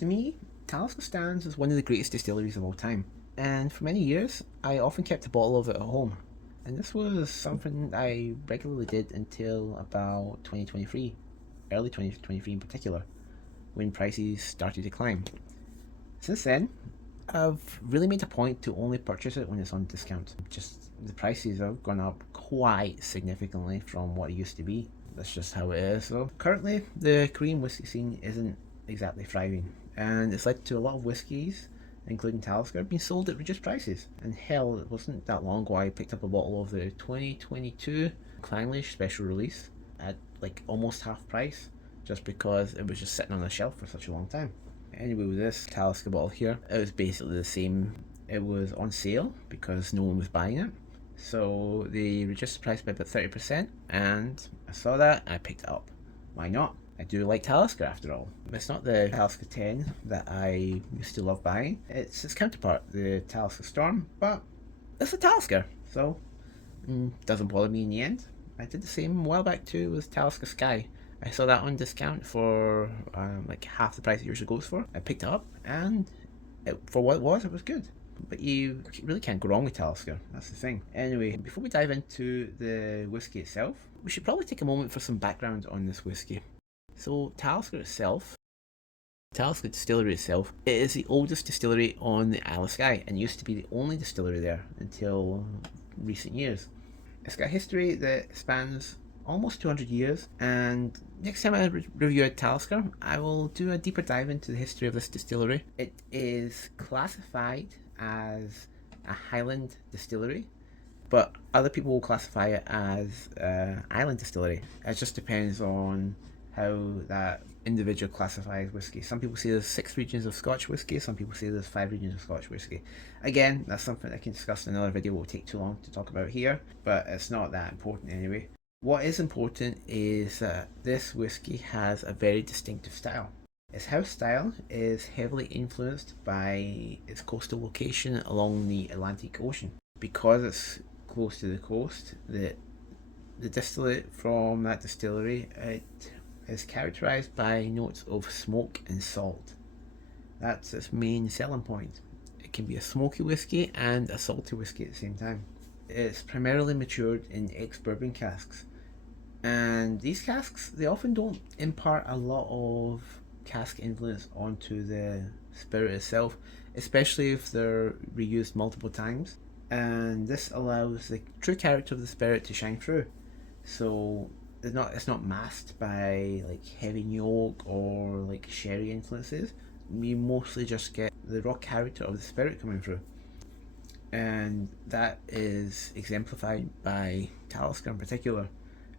To me, Talisker stands as one of the greatest distilleries of all time, and for many years I often kept a bottle of it at home. And this was something I regularly did until about 2023, early 2023 in particular, when prices started to climb. Since then, I've really made a point to only purchase it when it's on discount. Just the prices have gone up quite significantly from what it used to be. That's just how it is. So currently, the Korean whiskey scene isn't exactly thriving, and it's led to a lot of whiskies, including Talisker, being sold at reduced prices. And hell, it wasn't that long ago I picked up a bottle of the 2022 Clanglish special release at like almost half price, just because it was just sitting on the shelf for such a long time. Anyway, with this Talisker bottle here, it was basically the same. It was on sale because no one was buying it, so they reduced the price by about 30%, and I saw that and I picked it up. Why not? I do like Talisker after all. It's not the Talisker 10 that I used to love buying. It's its counterpart, the Talisker Storm, but it's a Talisker, so doesn't bother me in the end. I did the same a while back too with Talisker Skye. I saw that on discount for like half the price it usually goes for. I picked it up, and for what it was good. But you really can't go wrong with Talisker, that's the thing. Anyway, before we dive into the whiskey itself, we should probably take a moment for some background on this whiskey. So Talisker itself, Talisker Distillery itself, it is the oldest distillery on the Isle of Skye and used to be the only distillery there until recent years. It's got a history that spans almost 200 years, and next time I review a Talisker, I will do a deeper dive into the history of this distillery. It is classified as a Highland distillery, but other people will classify it as island distillery. It just depends on how that individual classifies whiskey. Some people say there's 6 regions of Scotch whiskey, some people say there's 5 regions of Scotch whiskey. Again, that's something I can discuss in another video. It will take too long to talk about here, but it's not that important anyway. What is important is that this whiskey has a very distinctive style. Its house style is heavily influenced by its coastal location along the Atlantic Ocean. Because it's close to the coast, the distillate from that distillery, it is characterised by notes of smoke and salt. That's its main selling point. It can be a smoky whiskey and a salty whiskey at the same time. It's primarily matured in ex-bourbon casks, and these casks, they often don't impart a lot of cask influence onto the spirit itself, especially if they're reused multiple times, and this allows the true character of the spirit to shine through. So it's not masked by like heavy new oak or like sherry influences. You mostly just get the raw character of the spirit coming through, and that is exemplified by Talisker in particular,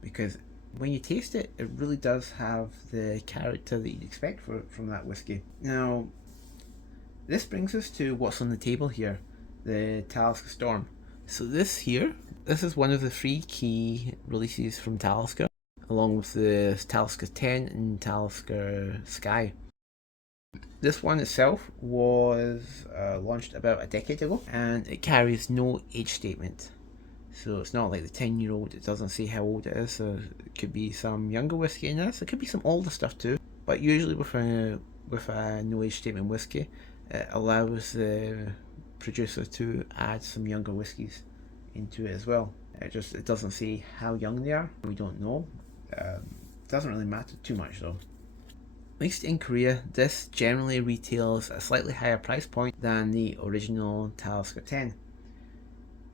because when you taste it, it really does have the character that you'd expect from that whiskey. Now, this brings us to what's on the table here, the Talisker Storm. So this is one of the 3 key releases from Talisker, along with the Talisker 10 and Talisker Skye. This one itself was launched about a decade ago, and it carries no age statement. So it's not like the 10-year-old, it doesn't say how old it is, so it could be some younger whiskey in this, it could be some older stuff too. But usually with a no age statement whiskey, it allows the producer to add some younger whiskies into it as well. It doesn't say how young they are, we don't know. It doesn't really matter too much though. At least in Korea, this generally retails at a slightly higher price point than the original Talisker 10.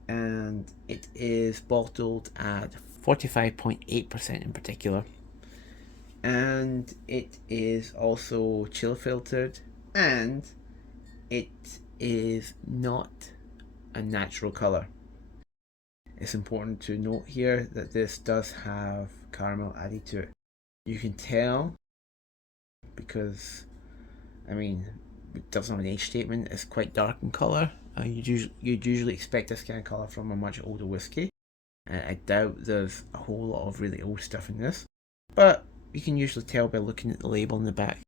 And it is bottled at 45.8% in particular. And it is also chill filtered, and it is not a natural colour. It's important to note here that this does have caramel added to it. You can tell because, I mean, it doesn't have an age statement, it's quite dark in colour. You'd usually expect this kind of colour from a much older whiskey. I doubt there's a whole lot of really old stuff in this, but you can usually tell by looking at the label in the back.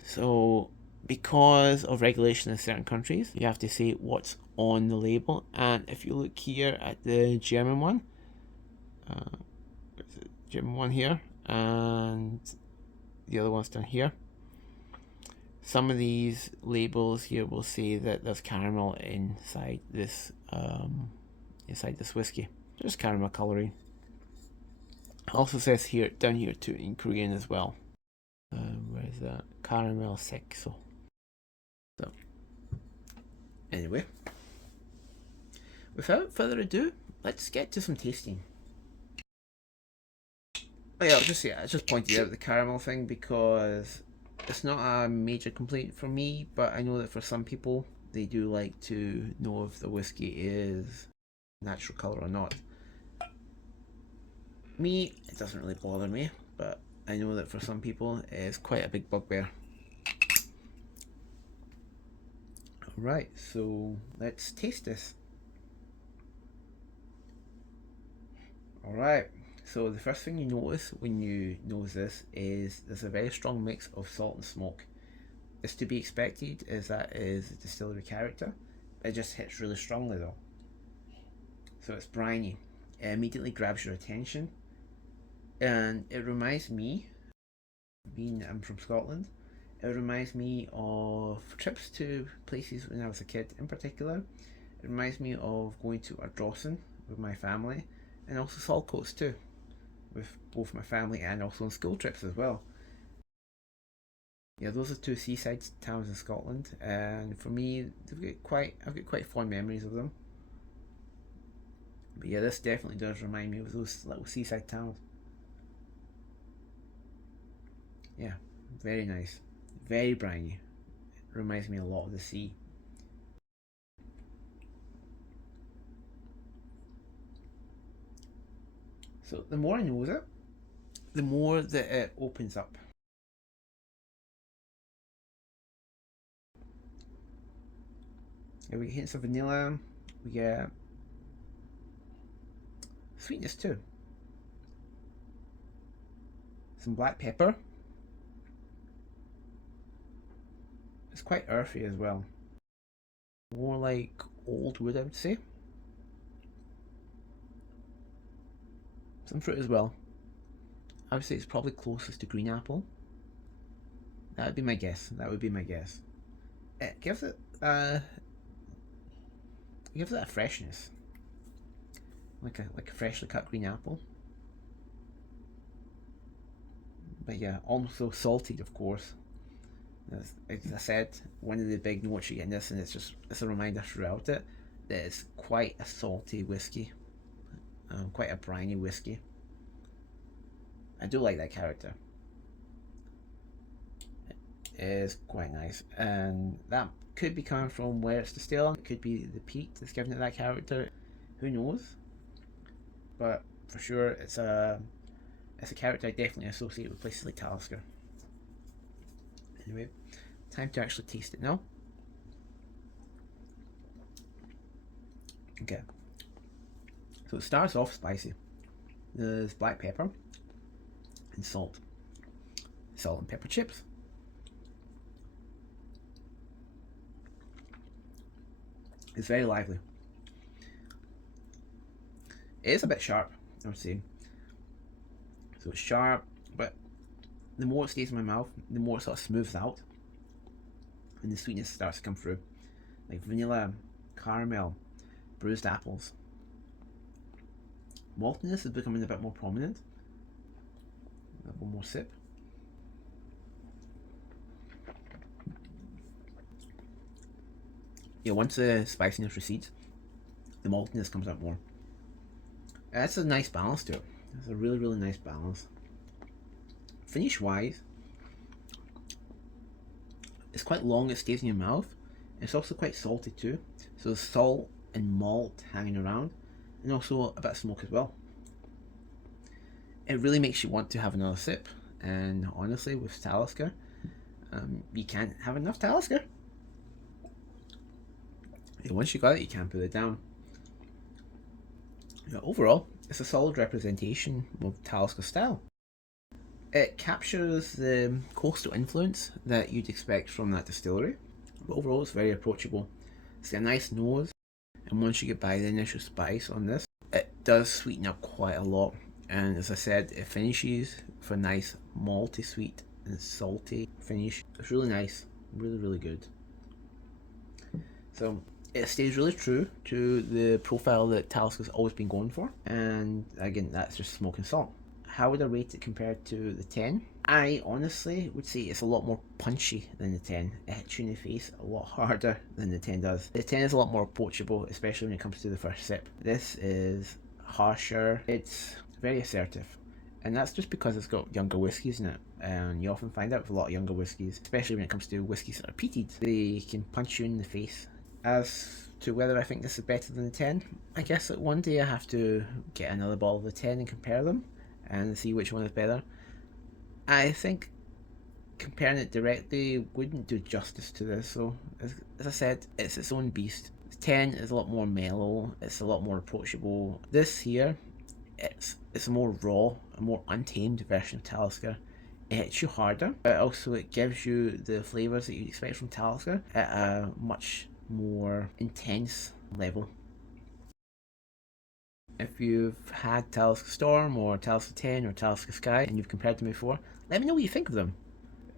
So, because of regulation in certain countries, you have to say what's on the label. And if you look here at the German one, here, and the other one's down here. Some of these labels here will say that there's caramel inside this whiskey. There's caramel colouring. Also says here down here too in Korean as well. Where's that? Caramel sekso. So anyway, without further ado, let's get to some tasting. Oh yeah, I just pointed out the caramel thing because it's not a major complaint for me, but I know that for some people they do like to know if the whiskey is natural colour or not. Me, it doesn't really bother me, but I know that for some people it is quite a big bugbear. Alright, so let's taste this. Alright, so the first thing you notice when you nose this is there's a very strong mix of salt and smoke. It's to be expected as that is the distillery character. It just hits really strongly though. So it's briny. It immediately grabs your attention. And it reminds me, being I'm from Scotland, it reminds me of trips to places when I was a kid in particular. It reminds me of going to Ardrossan with my family, and also Saltcoats too, with both my family and also on school trips as well. Yeah, those are two seaside towns in Scotland, and for me, I've got quite fond memories of them. But yeah, this definitely does remind me of those little seaside towns. Yeah, very nice, very briny. It reminds me a lot of the sea. So the more I nose it, the more that it opens up. Yeah, we get hints of vanilla, we get sweetness too. Some black pepper. It's quite earthy as well. More like old wood, I would say. Some fruit as well. I would say it's probably closest to green apple. That would be my guess. That would be my guess. It gives it a freshness, like a freshly cut green apple. But yeah, also salted, of course. As I said, one of the big notes you get in this, and it's a reminder throughout it, that it's quite a salty whiskey, quite a briny whiskey. I do like that character. It is quite nice, and that could be coming from where it's distilled. It could be the peat that's giving it that character. Who knows? But for sure, it's a character I definitely associate with places like Talisker. Anyway, time to actually taste it now. Okay, so it starts off spicy. There's black pepper and salt and pepper chips. It's very lively. It is a bit sharp, I would say. So it's sharp, but the more it stays in my mouth, the more it sort of smooths out, and the sweetness starts to come through, like vanilla, caramel, bruised apples. Maltiness is becoming a bit more prominent. One more sip. Yeah, once the spiciness recedes, the maltiness comes out more. That's a nice balance to it. It's a really, really nice balance. Finish wise, it's quite long, it stays in your mouth. It's also quite salty too. So there's salt and malt hanging around, and also a bit of smoke as well. It really makes you want to have another sip. And honestly, with Talisker, you can't have enough Talisker. Once you got it, you can't put it down. Overall, it's a solid representation of Talisker style. It captures the coastal influence that you'd expect from that distillery, but overall it's very approachable. It's got a nice nose, and once you get by the initial spice on this, it does sweeten up quite a lot. And as I said, it finishes with a nice malty sweet and salty finish. It's really nice, Really, really good. So it stays really true to the profile that Talisker's always been going for, and again, that's just smoke and salt. How would I rate it compared to the 10? I honestly would say it's a lot more punchy than the 10. It hits you in the face a lot harder than the 10 does. The 10 is a lot more approachable, especially when it comes to the first sip. This is harsher, it's very assertive. And that's just because it's got younger whiskies in it. And you often find out with a lot of younger whiskies, especially when it comes to whiskies that are peated, they can punch you in the face. As to whether I think this is better than the 10, I guess that one day I have to get another bottle of the 10 and compare them and see which one is better. I think comparing it directly wouldn't do justice to this, so as I said, it's its own beast. The 10 is a lot more mellow, it's a lot more approachable. This here, it's a more raw, a more untamed version of Talisker. It hits you harder, but also it gives you the flavours that you'd expect from Talisker at a much more intense level. If you've had Talisker Storm or Talisker 10 or Talisker Skye and you've compared them before, let me know what you think of them.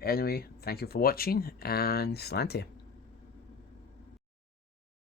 Anyway, thank you for watching and Slante.